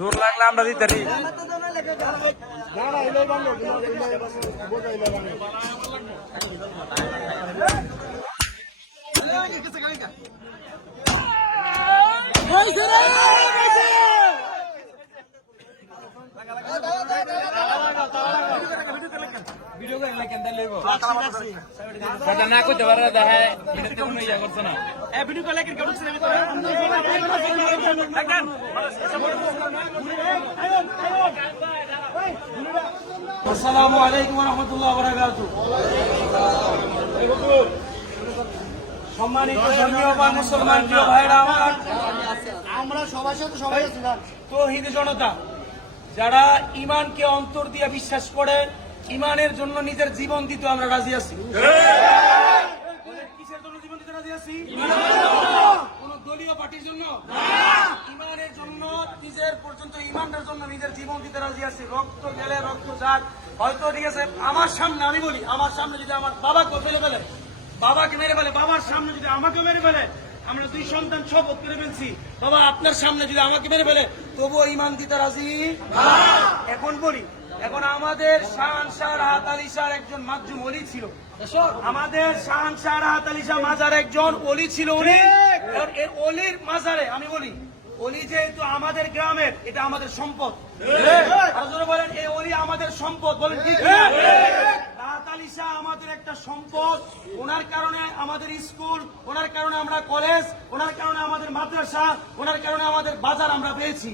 জোর লাগলে আমরা দিতে পারি। না করতে পারে দেখে ইয়া করছে না। আসসালামু আলাইকুম ওয়া রাহমাতুল্লাহি ওয়া বারাকাতুহু। সম্মানিত ধর্মীয় বা মুসলমান প্রিয় ভাইরা আমার, আমরা সবার সাথে সবাই ছিলাম তৌহিদি জনতা, যারা ঈমানকে অন্তর দিয়ে বিশ্বাস করে ঈমানের জন্য নিজের জীবন দিতে আমরা রাজি আছি। কিসের জন্য জীবন দিতে রাজি আছি? কোন দলীয় পার্টির জন্য? ঈমানের জন্য, নিজের পর্যন্ত ঈমানের জন্য নিজের জীবন দিতে রাজি আছি। রক্ত গেলে রক্ত যাক, হয়তো ঠিক আছে আমার সামনে, আমি বলি আমার সামনে যদি আমার বাবাকে ফেলে ফেলে, বাবাকে মেরে ফেলে, বাবার সামনে যদি আমাকে মেরে ফেলে, আমরা দুই সন্তান শপথ করে ফেলছি, বাবা আপনার সামনে যদি আমাকে মেরে ফেলে তবুও ঈমান দিতে রাজি। এখন বলি, এখন আমাদের শাহনশাহ রাহাত আলী শাহর একজন মাকজুম ওলি ছিল, আমাদের শাহনশাহ রাহাত আলী শাহ মাজার একজন ওলি ছিল। উনি ওলির মাজারে, আমি বলি ওলি যেহেতু আমাদের গ্রামের, এটা আমাদের সম্পদ। বলেন এই ওলি আমাদের সম্পদ, বলেন ঠিক না? রাহাত আলী শাহ আমাদের একটা সম্পদ। ওনার কারণে আমাদের স্কুল, ওনার কারণে আমরা কলেজ, ওনার কারণে আমাদের মাদ্রাসা, ওনার কারণে আমাদের বাজার আমরা পেয়েছি।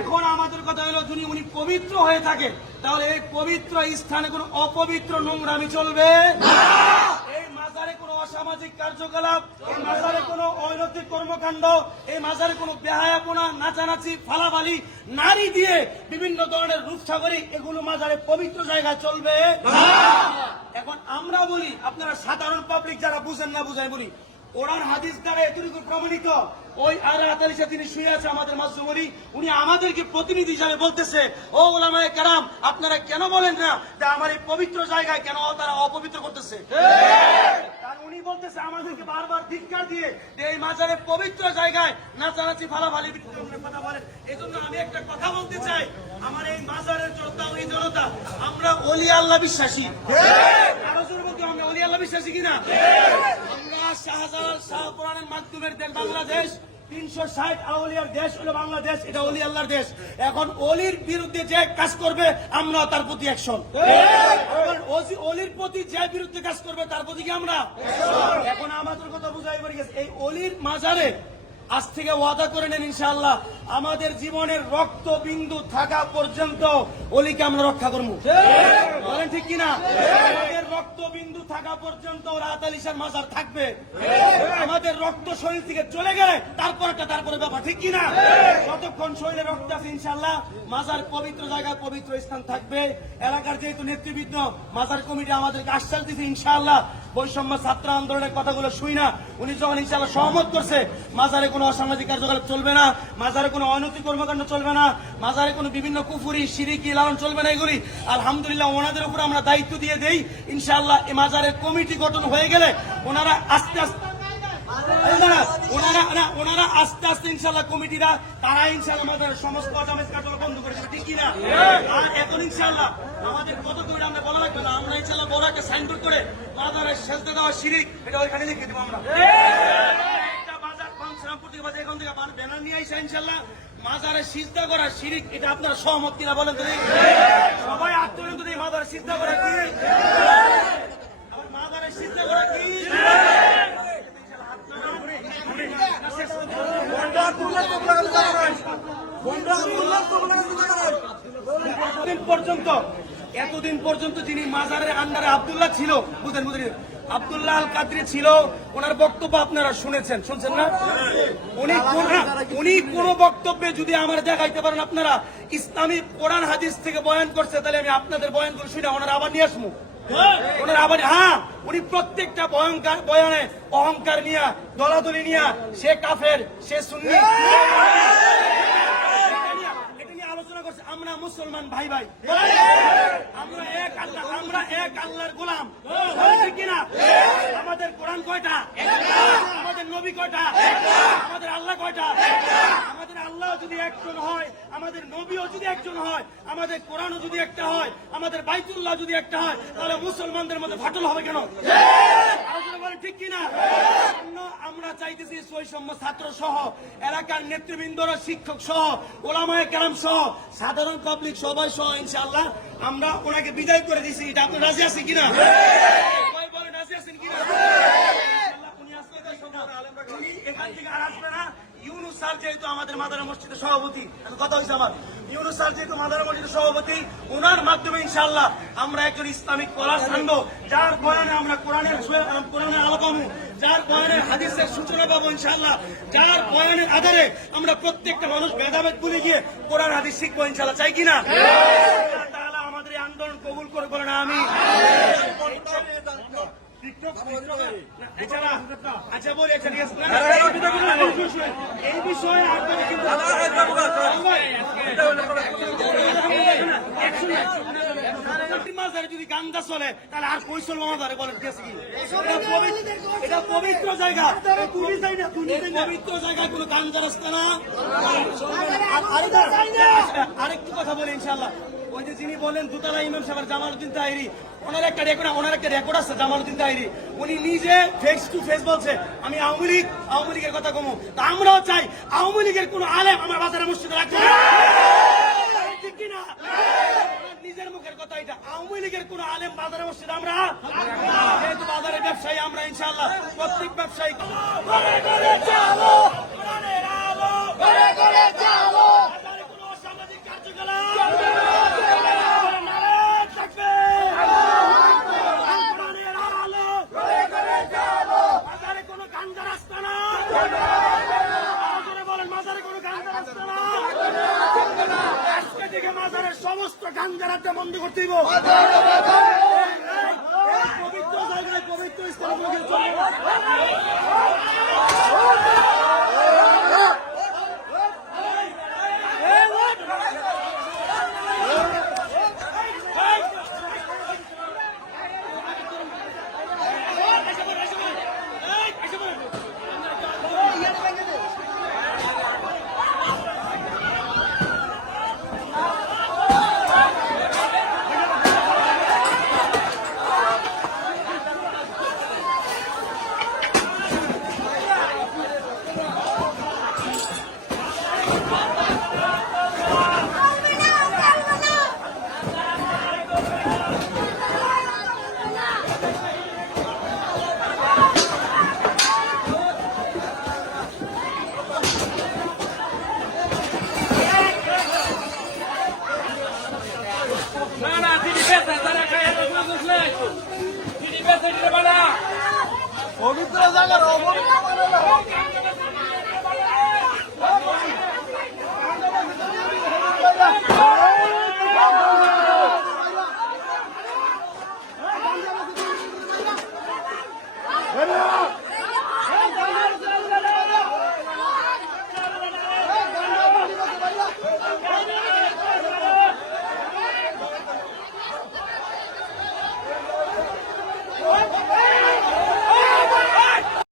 এখন আমাদের কথা হলো, যদি উনি পবিত্র হয়ে থাকে তাহলে এই পবিত্র স্থানে কোনো অপবিত্র নোংরামি চলবে না। এই মাজারে কোনো অসামাজিক কার্যকলাপ, এই মাজারে কোনো অনৈতিক কর্মকাণ্ড, এই মাজারে কোনো বেহায়াপনা, নাচানাচি, ফালাফালি, নারী দিয়ে বিভিন্ন ধরনের রূপসাগরী, এগুলো মাজারে পবিত্র জায়গায় চলবে না। এখন আমরা বলি, আপনারা সাধারণ পাবলিক যারা বুঝেন না বুঝাই বলি, কোরআন হাদিস দ্বারা এতটুকু প্রমাণিত, ওই রাহাত আলী শাহ তিনি শুয়ে আছে আমাদের মাঝে, উনি আমাদেরকে প্রতিনিধি হিসাবে বলতেছে, ও উলামায়ে কেরাম আপনারা কেন বলেন না যে আমার এই পবিত্র জায়গায় কেন তারা অপবিত্র করতেছে? উনি বলতেছে আমাদেরকে বারবার ধিক্কার দিয়ে যে এই মাজারে পবিত্র জায়গায় নাচানাচি ফালাফালি কথা বলেন। এই জন্য আমি একটা কথা বলতে চাই, আমার এই মাজারের জনতা, আমরা ওলি আল্লাহ বিশ্বাসী। আমরা ওলি আল্লাহ বিশ্বাসী কিনা? আমরা শাহজালাল শাহ কোরআনের মাধ্যমের দেশ বাংলাদেশ, 360 আউলিয়ার দেশ হলো বাংলাদেশ, এটা ওলি আল্লাহর দেশ। এখন ওলির বিরুদ্ধে যে কাজ করবে আমরা তার প্রতি অ্যাকশন। ওলির প্রতি যে বিরুদ্ধে কাজ করবে তার প্রতি কি আমরা? এখন আমাদের কথা বুঝাই পড়ে গেছে, এই ওলির মাজারে আজ থেকে ওয়াদা করে নেন ইনশাআল্লাহ আমাদের জীবনের রক্ত বিন্দু থাকা পর্যন্ত ওলিকে আমরা রক্ষা করবো। বলেন ঠিক কিনা? আমাদের রক্ত বিন্দু থাকা পর্যন্ত রাহাত আলী শাহর মাজার থাকবে। আমাদের রক্ত শরীর থেকে চলে গেলে তারপরে ব্যাপার, ঠিক কিনা? যতক্ষণ শরীরে রক্ত আছে ইনশাআল্লাহ মাজার পবিত্র জায়গায় পবিত্র স্থান থাকবে। এলাকার যেহেতু নেতৃবৃন্দ মাজার কমিটি আমাদেরকে আশ্বাস দিয়েছে ইনশাআল্লাহ বৈষম্য ছাত্র আন্দোলনের কথাগুলো শুই না, উনি যখন ইনশাআল্লাহ সহমত করছে মাজারে কোনো অসামাজিক কার্যকলাপ চলবে না, মাজারে কোনো অনৈতিক কর্মকাণ্ড চলবে না, মাজারে কোনো বিভিন্ন কুফুরি শিরিকি লালন চলবে না, এগুলি আলহামদুলিল্লাহ ওনাদের উপর আমরা দায়িত্ব দিয়ে দেই। ইনশাআল্লাহ এই মাজারের কমিটি গঠন হয়ে গেলে ওনারা আস্তে আস্তে ইনশাআল্লাহ কমিটিরা তারা ইনশাআল্লাহ আমাদের সমস্ত অসামাজিক কার্যকলাপ বন্ধ করে দেবে, ঠিক কিনা? আর এখন ইনশাআল্লাহ আমাদের কত কমিটি আমরা বলা লাগবে না, আমরা ইনশাআল্লাহ বড় একটা সাইনবোর্ড করে মাজারের সেজদা দেওয়া শিরিক এটা ওইখানে লিখে দেবো আমরা। এখান থেকে ব্যানার নিয়ে আসে ইনশাআল্লাহ মাজারে সিজদা করা শিরিক, এটা আপনারা সহমত কিনা বলেন তো? সবাই আত্মীয় তো মাজারে সিজদা করা কি? মাজারে সিজদা করা কি? এতদিন পর্যন্ত যিনি মাজারের আন্ডারে আব্দুল্লাহ ছিল, বুঝেন আব্দুল্লাহ আল কাদরি ছিল, ওনার বক্তব্য আপনারা শুনছেন না? উনি কোন বক্তব্যে যদি আমার দেখাইতে পারেন আপনারা ইসলামী কোরআন হাদিস থেকে বয়ান করছে, তাহলে আমি আপনাদের বয়ানগুলো শুনে ওনারা আবার নিয়ে আসবো। ওনারা আবার উনি প্রত্যেকটা বয়ানে অহংকার নিয়ে, দলাদলি নিয়ে, সে কাফের, সে সুন্নি, আলোচনা করছে। আমরা মুসলমান ভাই ভাই, আমরা এক আল্লাহর গোলাম, কিনা? আমাদের কোরআন কয়টা? আমাদের নবী কয়টা? আমাদের আল্লাহ কয়টা? আমাদের আল্লাহ যদি একজন হয়, আমাদের নবীও যদি একজন হয়, আমাদের কোরআনও যদি একটা হয়, আমাদের বাইতুল্লাহ যদি একটা হয়, তাহলে মুসলমানদের মধ্যে ফাটল হবে কেন? আলোচনা বলেন ঠিক কিনা? আমরা চাইতেছি বৈষম্য ছাত্র সহ এলাকার নেতৃবৃন্দরা, শিক্ষক সহ, ওলামায়ে কেরাম সহ, সাধারণ পাবলিক সবাই সহ ইনশাআল্লাহ আমরা ওনাকে বিদায় করে দিছি। এটা আপনি রাজি আছেন কিনা? সবাই বলেন রাজি আছেন কিনা? ইনশাআল্লাহ উনি আসলে তো সবার উনি এখান থেকে আর আসবে না। ইউনুস স্যার যেহেতু আমাদের মাদার মসজিদের সভাপতি, কথা হয়েছে আমার, ইউনুস স্যার যেহেতু মাদার মসজিদের সভাপতি, ওনার মাধ্যমে ইনশাআল্লাহ আমরা একজন ইসলামিক কলার আনবো, যার বয়ানে আমরা কোরআনের আলো পাবো, যার বয়ানের হাদিসের সূচনা পাবো ইনশাআল্লাহ, যার বয়ানের আধারে আমরা প্রত্যেকটা মানুষ ভেদাভেদ ভুলে গিয়ে কোরআন হাদিস শিখবো ইনশাআল্লাহ। চাই কিনা? আল্লাহ তাআলা আমাদের এই আন্দোলন কবুল করে বলেন আমিন। আচ্ছা বলি, আচ্ছা ঠিক আছে, এই বিষয়ে আপনাকে কিন্তু মাজারে যদি গান্দা চলে তাহলে আর কই চলবো মাজারে বলেন গেছে কি? এটা পবিত্র জায়গা, পবিত্র জায়গায় কোনো গান্দা রাস্তা না। আরেকটু কথা বলি ইনশাআল্লাহ, ওই যে যিনি বলেন দুতলা ইমাম সাহেব জামালউদ্দিন তাহিরি, ওনার একটা রেকর্ড আছে জামালউদ্দিন তাহিরি, উনি নিজে ফেস টু ফেস বলছে আমি আওয়ামী লীগের কথা কমু। তা আমরাও চাই আওয়ামী লীগের কোন আলেম আমার বাজারে মসজিদে রাখবে না, ঠিক কিনা? নিজের মুখের কথা এটা, আওয়ামী লীগের কোন আলেম বাজারে মসজিদে আমরা, যেহেতু বাজারের ব্যবসায়ী আমরা ইনশাআল্লাহ প্রত্যেক ব্যবসায়ী কোনো অসামাজিক কার্যকলাপ সমস্ত গাঞ্জারাতে বন্ধ করতে দিব। পবিত্র জায়গায় পবিত্র স্থানে